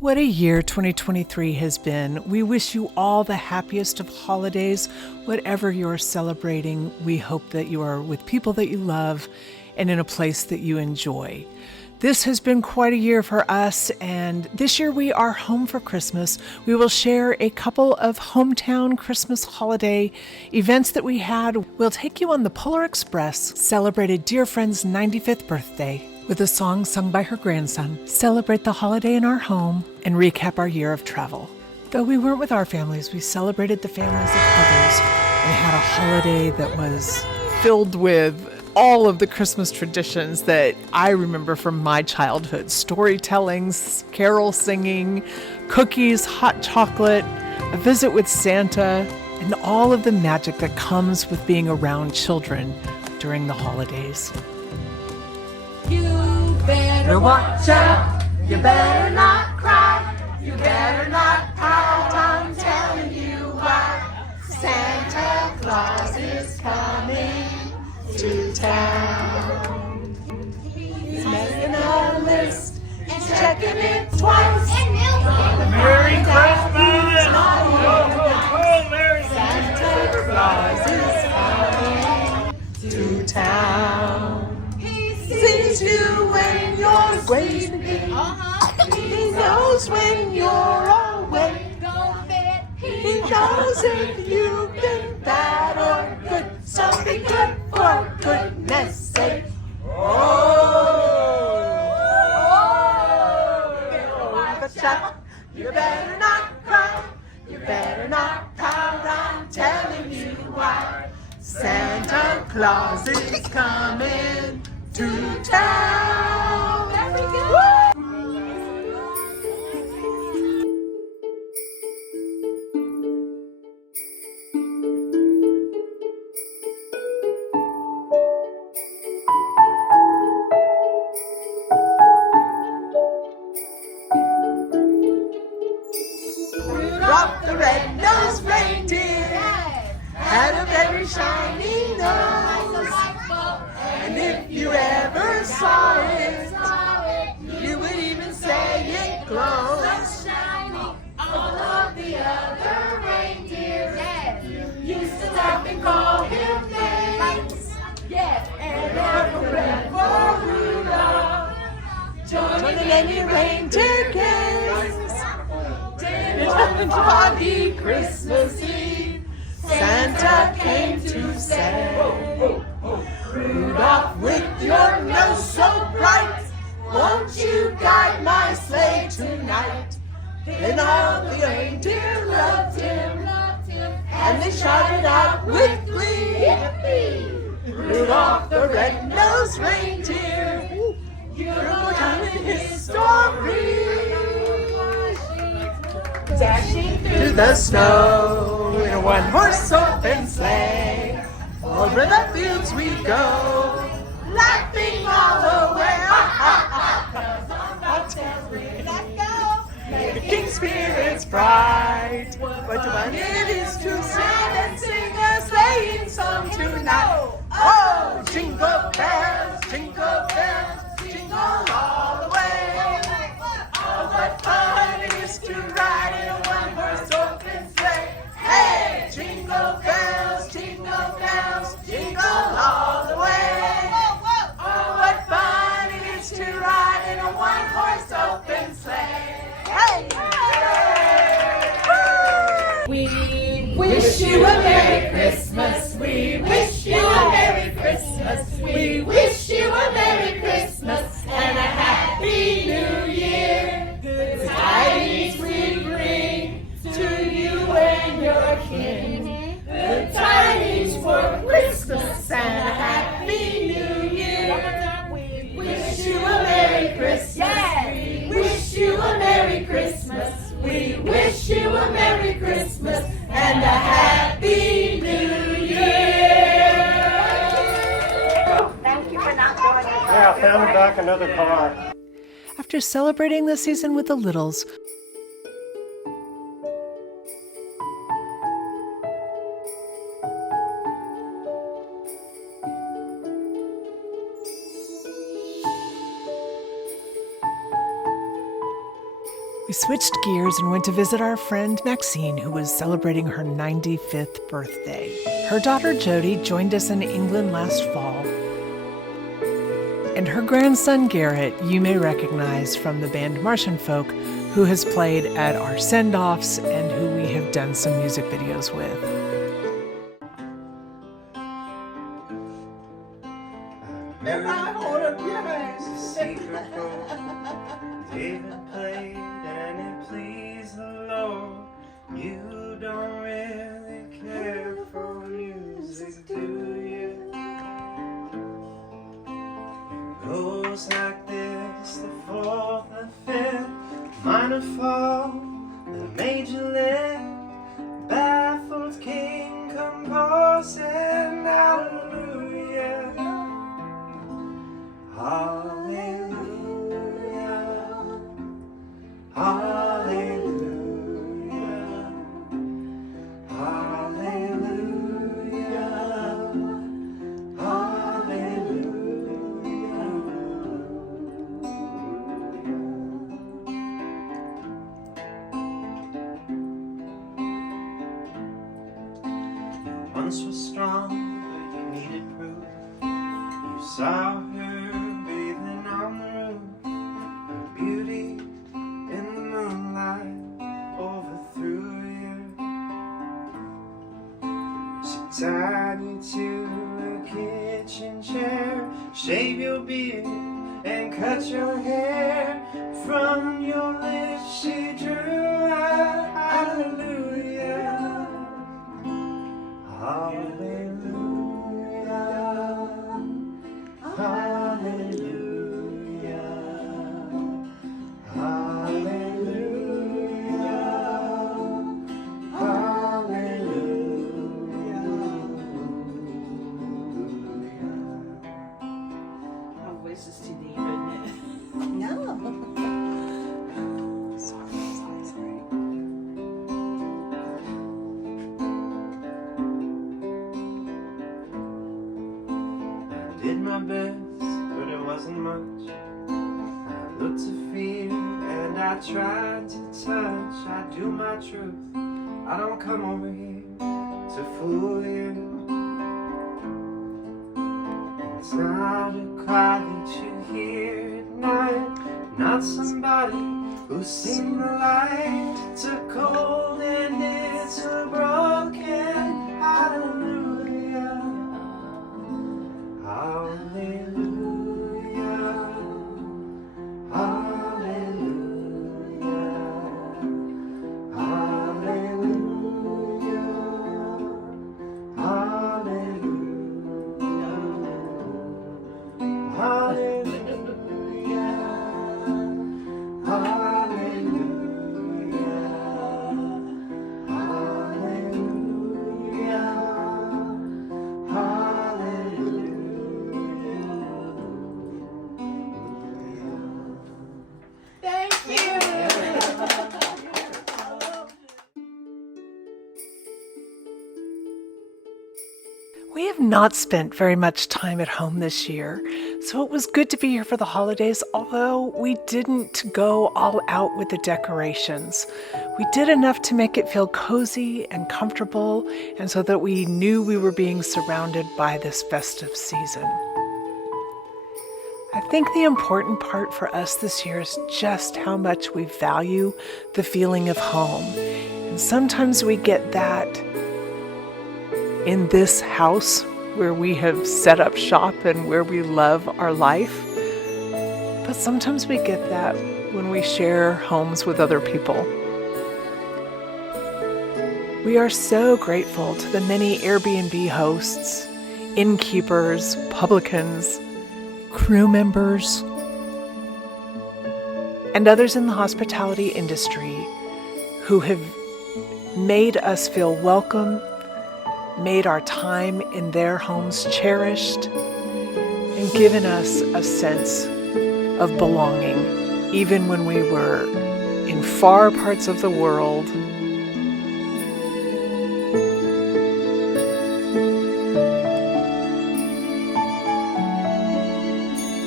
What a year 2023 has been. We wish you all the happiest of holidays. Whatever you're celebrating, we hope that you are with people that you love and in a place that you enjoy. This has been quite a year for us, and this year we are home for Christmas. We will share a couple of hometown Christmas holiday events that we had. We'll take you on the Polar Express, celebrated dear friend's 95th birthday with a song sung by her grandson, celebrate the holiday in our home, and recap our year of travel. Though we weren't with our families, we celebrated the families of others and had a holiday that was filled with all of the Christmas traditions that I remember from my childhood. Storytellings, carol singing, cookies, hot chocolate, a visit with Santa, and all of the magic that comes with being around children during the holidays. You better watch out, you better not cry, you better not pout, I'm telling you why. Santa Claus is coming to town. He's making a list, he's checking it twice. Merry Christmas! Santa Claus is coming to town. He sees you when you're sleeping. He knows when you're awake. He knows if you've been bad or good. So be good for goodness sake. You better not cry. You better not pout. I'm telling you why. Santa Claus is coming to town. Very good. Rudolph the red-nosed reindeer had a very shiny nose, and if you ever saw it, you would even say it glows. All of the other reindeer used to laugh and call him names. And every red for Rudolph, joining any reindeer games. Jolly Christmas Eve, Santa came to say, Rudolph, with your nose so bright, won't you guide my sleigh tonight? Then all the reindeer loved him, and they shouted out with glee, Rudolph the red-nosed reindeer, you're going down in history. Dashing through the snow in a one-horse open sleigh, over the fields we go, laughing all the way. Cause on bobtails we let go, making spirits bright. But when it is to stand and sing a sleighing song tonight, oh, jingle bells, jingle all the way. Oh, what fun it is to ride in a one-horse open sleigh. Hey, jingle bells, jingle all the way. Oh, what fun it is to ride in a one-horse open sleigh. Hey! We wish you a Merry Christmas. We wish you a Merry Christmas. We wish you a Merry Christmas and a Happy New Year. Good tidings we bring to you and your kin. Good tidings for Christmas and a Happy New Year. We wish you a Merry Christmas. We wish you a Merry Christmas. We wish you a Merry Christmas and a Happy New Year. Thank you for not going. Yeah, I found back another car. After celebrating the season with the littles, We switched gears and went to visit our friend Maxine, who was celebrating her 95th birthday. Her daughter Jody joined us in England last fall, and her grandson Garrett you may recognize from the band Martian Folk, who has played at our send-offs and who we have done some music videos with. Hold up your hands. David played and it pleased the Lord. You don't really care for music, do you? It goes like this: the fourth, the fifth, minor fall, the major lift, baffled king composing hallelujah, hallelujah. Hallelujah, hallelujah, hallelujah. You once was strong, but you needed proof. You saw her bathing on the roof, her beauty in the moonlight overthrew you. She tied you to a kitchen chair, shaved your beard and cut your hair. From your lips she drew out hallelujah, hallelujah, hallelujah, hallelujah, hallelujah. My voice is too deep, isn't it? No. Sorry. I did my best, but it wasn't much. I looked to feel and I tried to touch. I do my truth, I don't come over here to fool you. It's not a cry that you hear at night, not somebody who's seen the light. Took hold and it's a broken hallelujah, hallelujah, hallelujah, hallelujah, hallelujah, hallelujah, Thank you. We have not spent very much time at home this year, so it was good to be here for the holidays, although we didn't go all out with the decorations. We did enough to make it feel cozy and comfortable, and so that we knew we were being surrounded by this festive season. I think the important part for us this year is just how much we value the feeling of home. And sometimes we get that in this house where we have set up shop and where we love our life. But sometimes we get that when we share homes with other people. We are so grateful to the many Airbnb hosts, innkeepers, publicans, crew members, and others in the hospitality industry who have made us feel welcome, made our time in their homes cherished, and given us a sense of belonging, even when we were in far parts of the world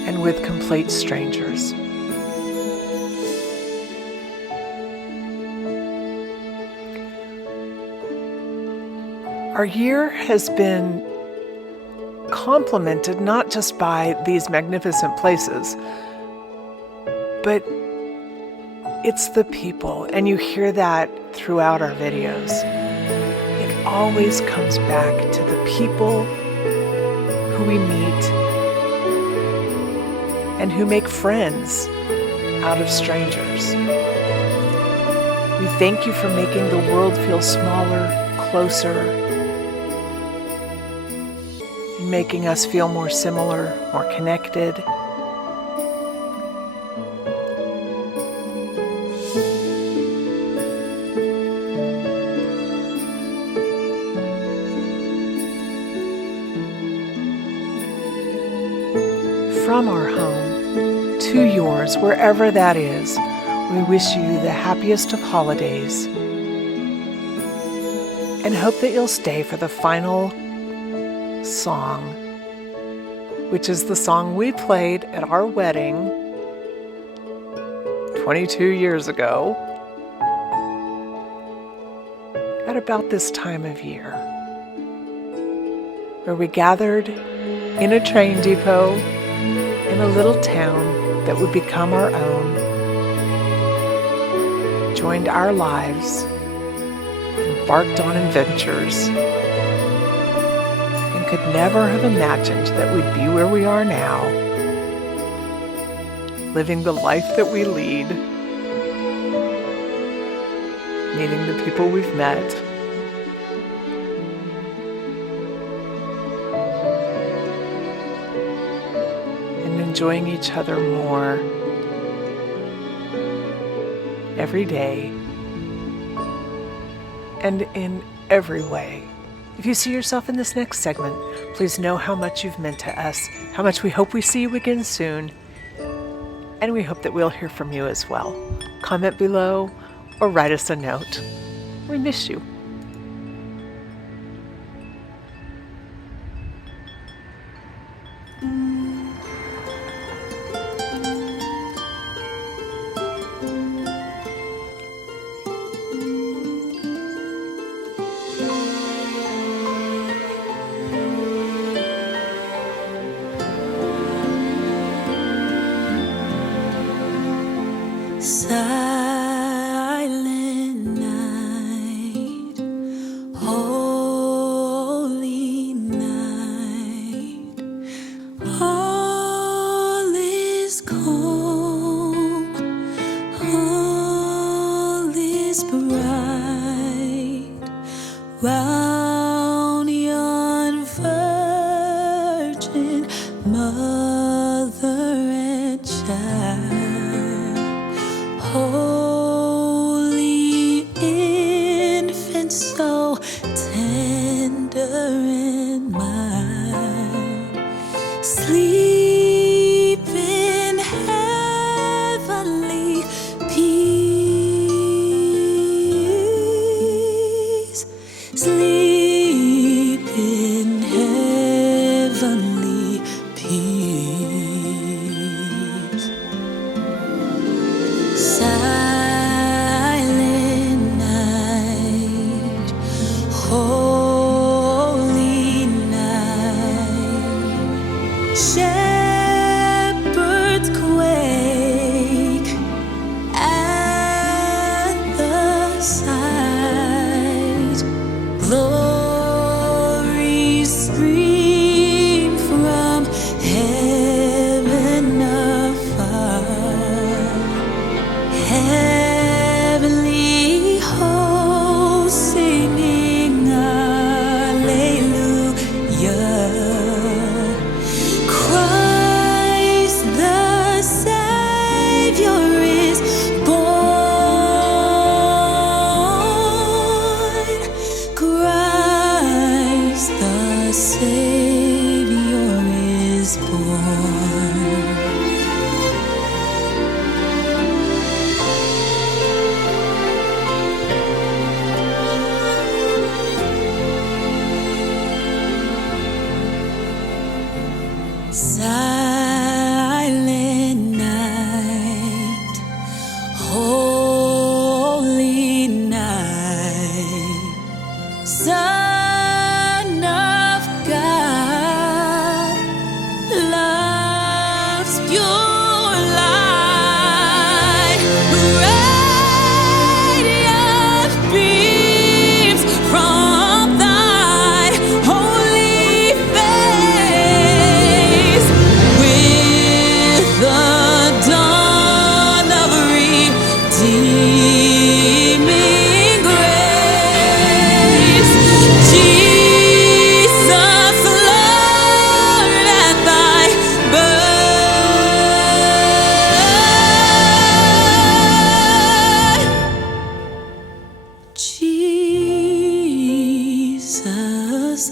and with complete strangers. Our year has been complemented not just by these magnificent places, but it's the people, and you hear that throughout our videos. It always comes back to the people who we meet and who make friends out of strangers. We thank you for making the world feel smaller, closer, and making us feel more similar, more connected. From our home to yours, wherever that is, we wish you the happiest of holidays and hope that you'll stay for the final song, which is the song we played at our wedding 22 years ago at about this time of year, where we gathered in a train depot in a little town that would become our own, joined our lives, embarked on adventures, and could never have imagined that we'd be where we are now, living the life that we lead, meeting the people we've met, and enjoying each other more every day and in every way. If you see yourself in this next segment, please know how much you've meant to us, how much we hope we see you again soon, and we hope that we'll hear from you as well. Comment below or write us a note. We miss you. Silent night, holy night, all is calm, all is bright, round yon virgin mother and child. Holy infant, so tender and mild, sleep in heavenly peace, sleep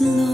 love's lost.